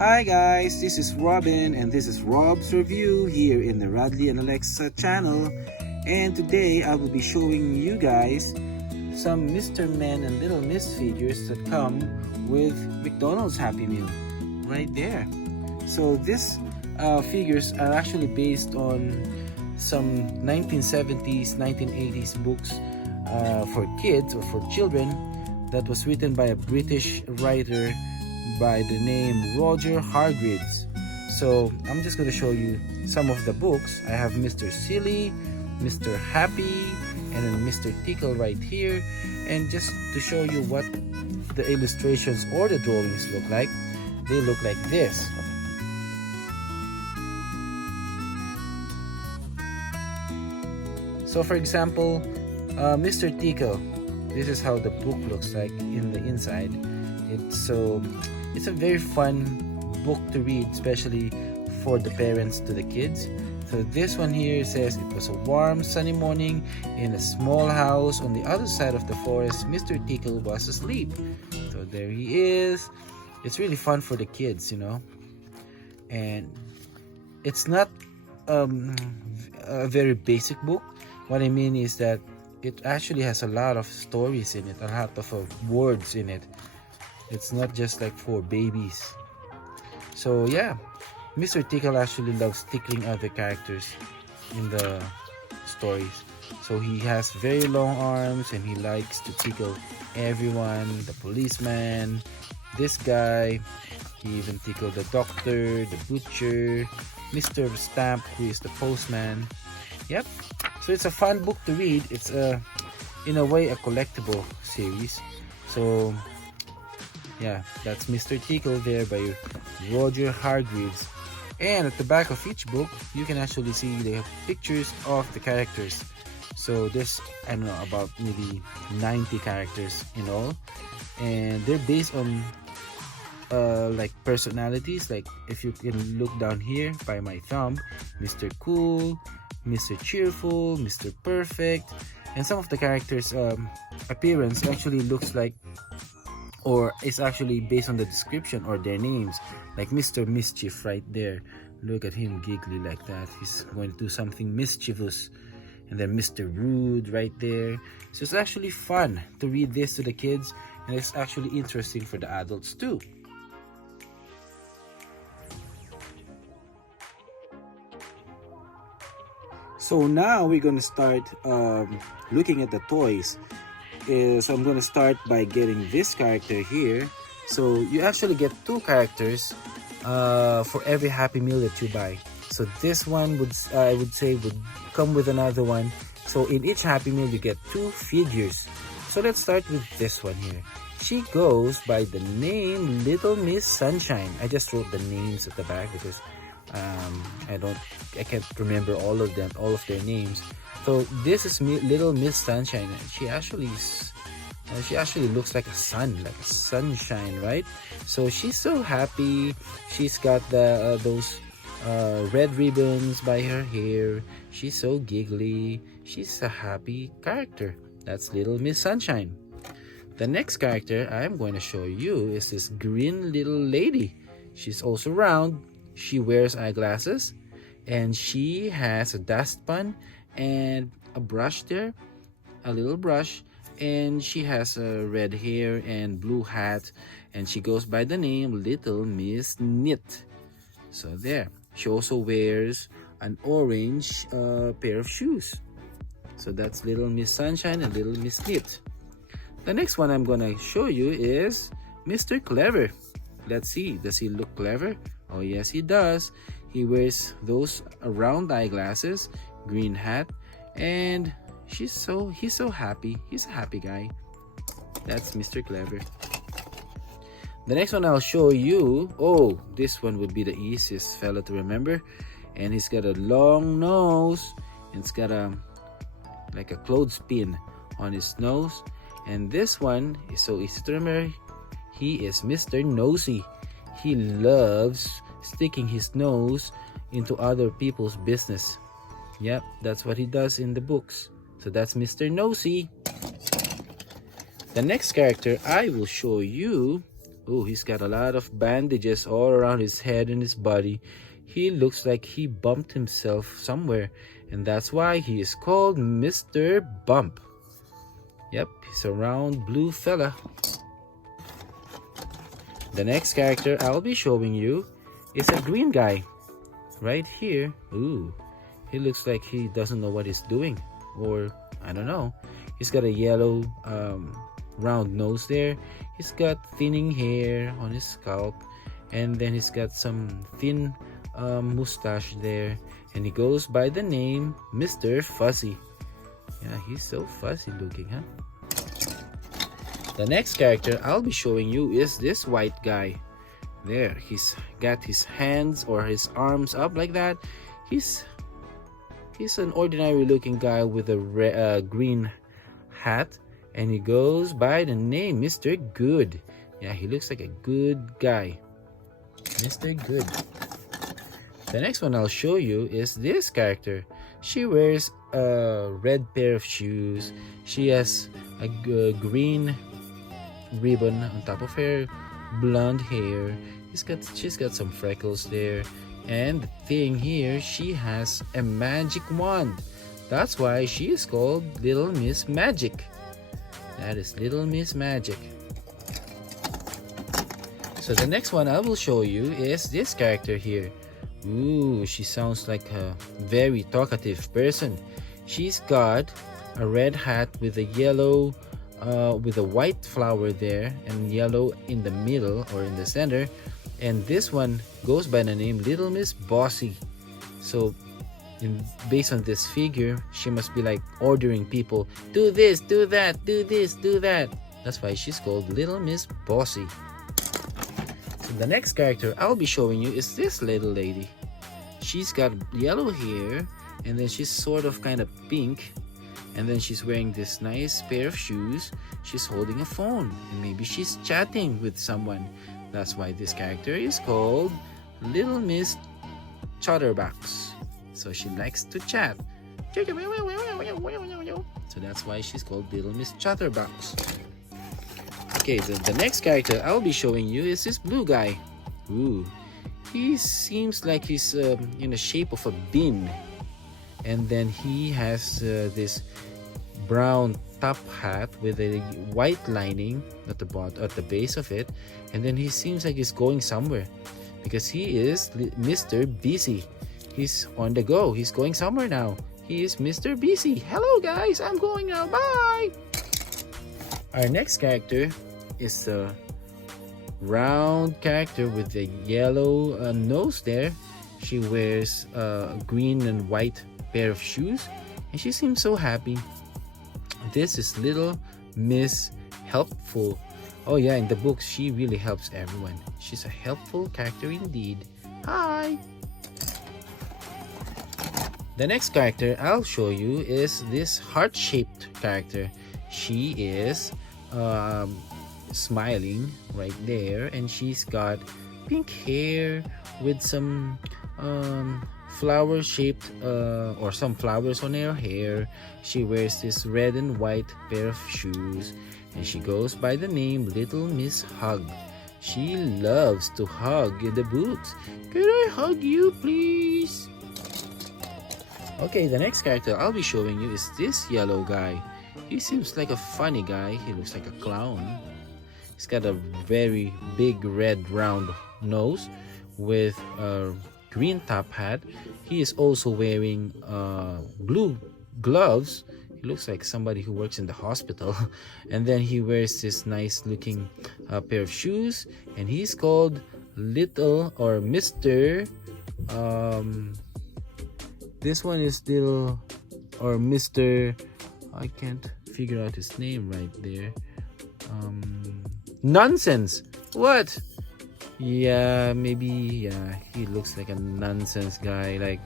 Hi guys, this is Robin and this is Rob's review here in the Radley and Alexa channel. And today I will be showing you guys some Mr. Men and Little Miss figures that come with McDonald's Happy Meal right there. So these figures are actually based on some 1970s, 1980s books for kids or for children that was written by a British writer by the name Roger Hargreaves. So I'm just going to show you some of the books. I have Mr. Silly, Mr. Happy, and then Mr. Tickle right here. And just to show you what the illustrations or the drawings look like, they look like this. So for example, Mr. Tickle, this is how the book looks like in the inside. It's a very fun book to read, especially for the parents to the kids. So this one here says, it was a warm sunny morning in a small house on the other side of the forest. Mr. Tickle was asleep. So there he is. It's really fun for the kids, you know. And it's not a very basic book. What I mean is that it actually has a lot of stories in it, a lot of words in it. It's not just like for babies. So yeah, Mr. Tickle actually loves tickling other characters in the stories. So he has very long arms and he likes to tickle everyone, the policeman, this guy. He even tickled the doctor, the butcher, Mr. Stamp, who is the postman. Yep. So it's a fun book to read. It's in a way a collectible series. So yeah, that's Mr. Tickle there by Roger Hargreaves. And at the back of each book, you can actually see the pictures of the characters. So there's, I don't know, about maybe 90 characters in all. And they're based on like personalities. Like if you can look down here by my thumb, Mr. Cool, Mr. Cheerful, Mr. Perfect. And some of the characters' appearance actually looks like, or is actually based on the description or their names, like Mr. Mischief right there. Look at him giggly like that. He's going to do something mischievous. And then Mr. Rude right there. So it's actually fun to read this to the kids, and it's actually interesting for the adults too. So now we're gonna start looking at the toys. So I'm gonna start by getting this character here. So you actually get two characters for every Happy Meal that you buy. So this one would, I would say, would come with another one. So in each Happy Meal you get two figures. So let's start with this one here. She goes by the name Little Miss Sunshine. I just wrote the names at the back because I can't remember all of them, all of their names. So this is Little Miss Sunshine. She actually looks like a sun, like a sunshine, right? So she's so happy. She's got those red ribbons by her hair. She's so giggly. She's a happy character. That's Little Miss Sunshine. The next character I'm going to show you is this green little lady. She's also round. She wears eyeglasses, and she has a dustpan and a brush there, a little brush, and she has red hair and blue hat, and she goes by the name Little Miss Knit. So there. She also wears an orange pair of shoes. So that's Little Miss Sunshine and Little Miss Knit. The next one I'm gonna show you is Mr. Clever. Let's see, does he look clever? Oh yes, he does. He wears those round eyeglasses, green hat, and he's so happy. He's a happy guy. That's Mr. Clever. The next one I'll show you, oh, this one would be the easiest fella to remember. And he's got a long nose, and it's got like a clothespin on his nose. And this one is so easy to remember. He is Mr. Nosy. He loves sticking his nose into other people's business. Yep, that's what he does in the books. So that's Mr. Nosy. The next character I will show you Oh, he's got a lot of bandages all around his head and his body. He looks like he bumped himself somewhere, and that's why he is called Mr. Bump. Yep, he's a round blue fella. The next character I'll be showing you is a green guy. Right here. Ooh, he looks like he doesn't know what he's doing. Or, I don't know. He's got a yellow round nose there. He's got thinning hair on his scalp. And then he's got some thin mustache there. And he goes by the name Mr. Fuzzy. Yeah, he's so fuzzy looking, huh? The next character I'll be showing you is this white guy. There, he's got his hands or his arms up like that. He's an ordinary looking guy with a green hat, and he goes by the name Mr. Good. Yeah, he looks like a good guy. Mr. Good. The next one I'll show you is this character. She wears a red pair of shoes. She has a green ribbon on top of her blonde hair. She's got some freckles there, and the thing here, she has a magic wand. That's why she is called Little Miss Magic. That is Little Miss Magic. So the next one I will show you is this character here. Ooh, she sounds like a very talkative person. She's got a red hat with a yellow with a white flower there and yellow in the middle or in the center, and this one goes by the name Little Miss Bossy. So based on this figure, she must be like ordering people, do this, do that, do this, do that. That's why she's called Little Miss Bossy. So the next character I'll be showing you is this little lady. She's got yellow hair, and then she's sort of kind of pink. And then she's wearing this nice pair of shoes. She's holding a phone, and maybe she's chatting with someone. That's why this character is called Little Miss Chatterbox. So she likes to chat. So that's why she's called Little Miss Chatterbox. Okay, the next character I'll be showing you is this blue guy. Ooh, he seems like he's in the shape of a bean. And then he has this brown top hat with a white lining at the base of it, and then he seems like he's going somewhere because he is Mr. Busy. He's on the go. He's going somewhere now. He is Mr. Busy. Hello guys, I'm going now. Bye. Our next character is the round character with the yellow nose there. She wears green and white pair of shoes, and she seems so happy. This is Little Miss Helpful. Oh yeah, in the books she really helps everyone. She's a helpful character indeed. Hi. The next character I'll show you is this heart-shaped character. She is smiling right there, and she's got pink hair with some flower shaped or some flowers on her hair. She wears this red and white pair of shoes, and she goes by the name Little Miss Hug. She loves to hug in the books. Can I hug you please? Okay, the next character I'll be showing you is this yellow guy. He seems like a funny guy. He looks like a clown. He's got a very big red round nose with a green top hat. He is also wearing blue gloves. He looks like somebody who works in the hospital. And then he wears this nice looking pair of shoes, and he's called Little or Mr. This one is still or Mr. I can't figure out his name right there. Nonsense. What? Yeah, maybe, yeah, he looks like a nonsense guy. Like,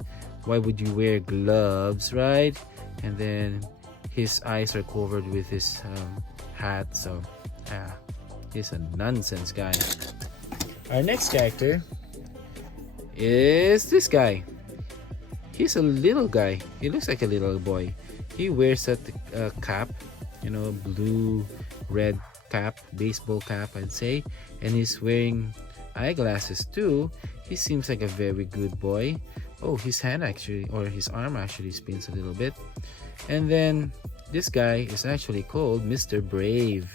why would you wear gloves, right? And then his eyes are covered with his hat, so yeah, he's a nonsense guy. Our next character is this guy. He's a little guy. He looks like a little boy. He wears a cap, you know, blue red cap, baseball cap, I'd say, and he's wearing eyeglasses too. He seems like a very good boy. Oh, his hand actually, or his arm actually spins a little bit. And then this guy is actually called Mr. Brave.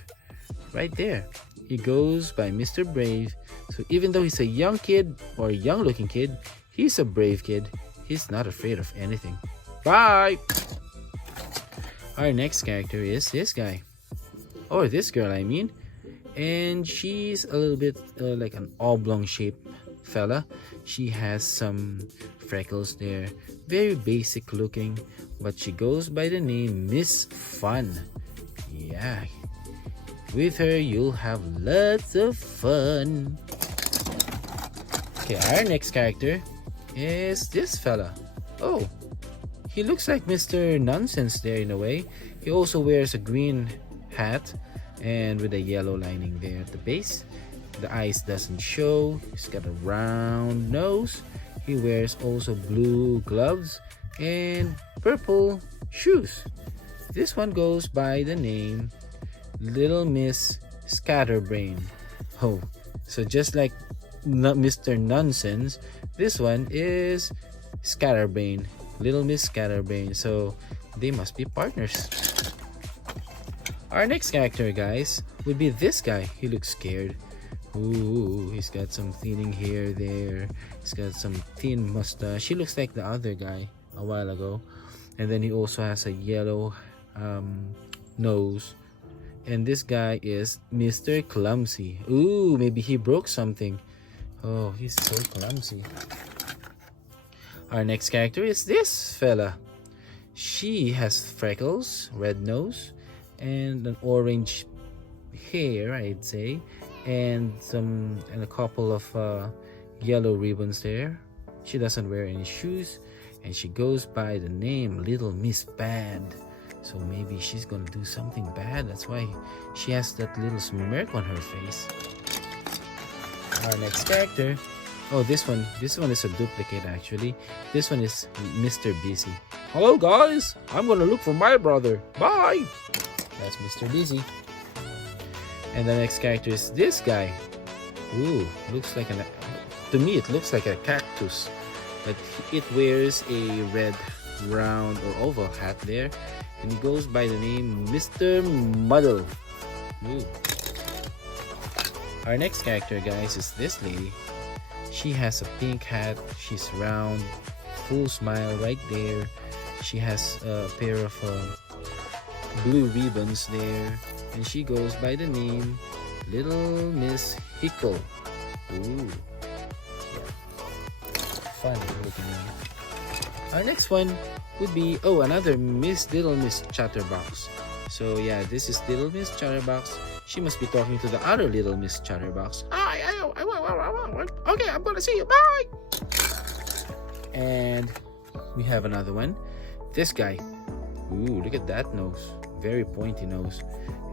Right there. He goes by Mr. Brave. So even though he's a young kid or a young looking kid, he's a brave kid. He's not afraid of anything. Bye! Our next character is this guy. Or this girl, I mean. And she's a little bit like an oblong shaped fella. She has some freckles there. Very basic looking. But she goes by the name Miss Fun. Yeah. With her, you'll have lots of fun. Okay, our next character is this fella. Oh, he looks like Mr. Nonsense there in a way. He also wears a green hat and with a yellow lining there at the base. The eyes doesn't show. He's got a round nose. He wears also blue gloves and purple shoes. This one goes by the name Little Miss Scatterbrain. Oh, so just like Mr. Nonsense, this one is Scatterbrain, Little Miss Scatterbrain. So they must be partners. Our next character, guys, would be this guy. He looks scared. Ooh, he's got some thinning hair there. He's got some thin mustache. He looks like the other guy a while ago. And then he also has a yellow nose. And this guy is Mr. Clumsy. Ooh, maybe he broke something. Oh, he's so clumsy. Our next character is this fella. She has freckles, red nose, and an orange hair, I'd say, and a couple of yellow ribbons there. She doesn't wear any shoes, and she goes by the name Little Miss Bad. So maybe she's gonna do something bad. That's why she has that little smirk on her face. Our next character. Oh, this one is a duplicate actually. This one is Mr. Busy. Hello guys, I'm gonna look for my brother. Bye. That's Mr. Busy. And the next character is this guy. Ooh, looks like to me it looks like a cactus, but it wears a red round or oval hat there, and he goes by the name Mr. Muddle. Ooh. Our next character, guys, is this lady. She has a pink hat. She's round, full smile right there. She has a pair of blue ribbons there, and she goes by the name Little Miss Hickle. Ooh, yeah. Fun looking one. Our next one would be another Little Miss Chatterbox. So yeah, this is Little Miss Chatterbox. She must be talking to the other Little Miss Chatterbox. Okay, I'm gonna see you. Bye. And we have another one. This guy. Ooh, look at that nose. Very pointy nose.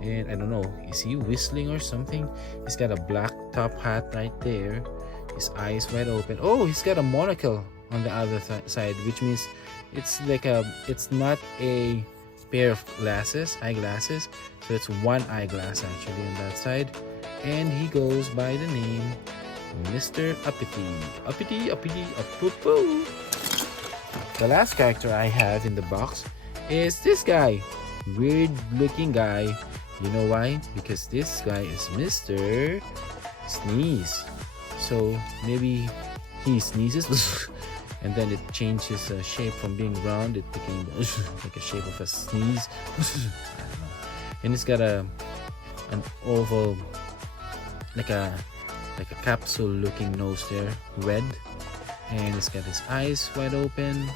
And I don't know, is he whistling or something? He's got a black top hat right there. His eyes wide open. Oh, he's got a monocle on the other side, which means it's not a pair of eyeglasses. So it's one eyeglass actually on that side. And he goes by the name Mr. Uppity, uppoo. The last character I have in the box is this guy. Weird looking guy. You know why? Because this guy is Mr. Sneeze. So maybe he sneezes and then it changes shape from being round. It became like a shape of a sneeze. I don't know. And it's got an oval, like a capsule looking nose there, red, and he's got his eyes wide open,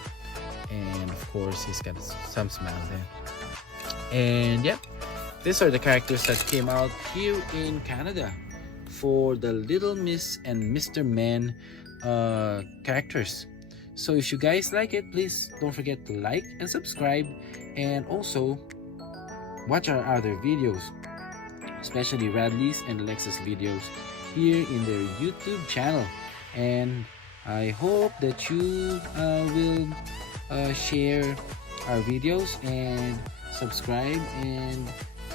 and of course he's got some smile there. And yeah, these are the characters that came out here in Canada for the Little Miss and Mr. Man characters. So if you guys like it, please don't forget to like and subscribe, and also watch our other videos, especially Radley's and Alexa's videos here in their YouTube channel. And I hope that you will share our videos and subscribe, and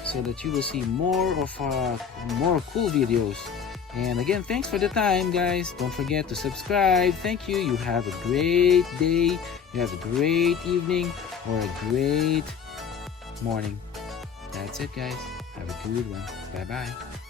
so so that you will see more of more cool videos. And again, thanks for the time, guys. Don't forget to subscribe. Thank you. You have a great day. You have a great evening or a great morning. That's it, guys. Have a good one. Bye-bye.